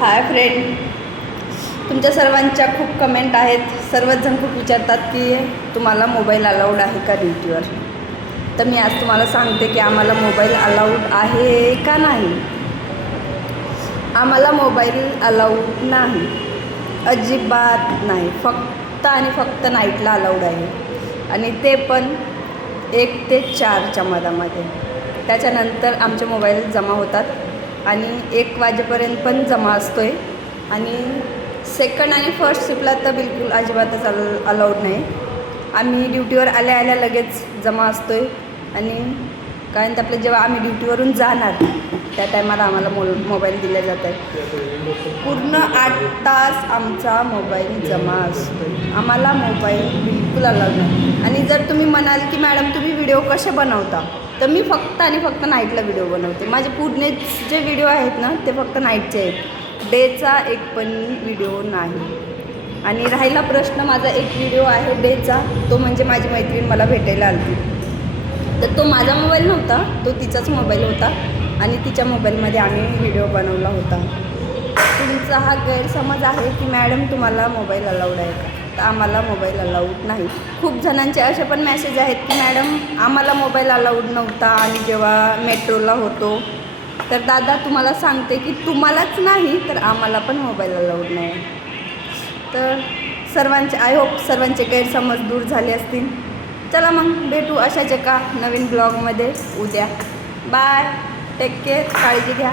Hi friend, तुमच्या सर्वांच्या खूप कमेंट आहेत. सर्वच जण खूप विचारतात की तुम्हाला मोबाईल अलाउड आहे का ड्युटीवर. तर मी आज तुम्हाला सांगते की आम्हाला मोबाईल अलाउड आहे का नाही. आम्हाला मोबाईल अलाउड नाही, अजिबात नाही. फक्त आणि फक्त नाईटला अलाउड आहे, आणि ते पण 1 ते 4च्या मधामध्ये. त्याच्यानंतर आमचे मोबाईल जमा होतात आणि 1 वाजेपर्यंत पण जमा असतो आहे. आणि सेकंड आणि फर्स्ट शिफ्टला तर बिलकुल अजिबातच अलाउड नाही. आम्ही ड्युटीवर आल्या आल्या लगेच जमा असतो आहे. आणि कारण तर आपलं जेव्हा आम्ही ड्युटीवरून जाणार त्या टायमाला आम्हाला मोबाईल दिले जात आहे. पूर्ण 8 तास आमचा मोबाईल जमा असतो. आम्हाला मोबाईल बिलकुल अलाउड नाही. आणि जर तुम्ही म्हणाल की मॅडम तुम्ही व्हिडिओ कसे बनवता, तर मी फक्त आणि फक्त नाईटला व्हिडिओ बनवते. माझे पूर्ण जे व्हिडिओ आहेत ना ते फक्त नाईटचे आहेत. डेचा एक पण व्हिडिओ नाही. आणि राहिला प्रश्न, माझा एक व्हिडिओ आहे डेचा, तो म्हणजे माझी मैत्रीण मला भेटायला आली. तर तो माझा मोबाईल नव्हता, तो तिचाच मोबाईल होता आणि तिच्या मोबाईलमध्ये आम्ही व्हिडिओ बनवला होता. तुमचा हा गैरसमज आहे की मॅडम तुम्हाला मोबाईल अलाउड आहे का. तर आम्हाला मोबाईल अलाउड नाही. खूप जणांचे असे पण मेसेज आहेत की मॅडम आम्हाला मोबाईल अलाउड नव्हता आणि जेव्हा मेट्रोला होतो. तर दादा तुम्हाला सांगते की तुम्हालाच नाही तर आम्हाला पण मोबाईल अलाउड नाही. तर सर्वांचे आय होप सर्वांचे गैरसमज दूर झाले असतील. चला मग भेटू अशाच एका नवीन ब्लॉगमध्ये उद्या. बाय, टेक केअर, काळजी घ्या.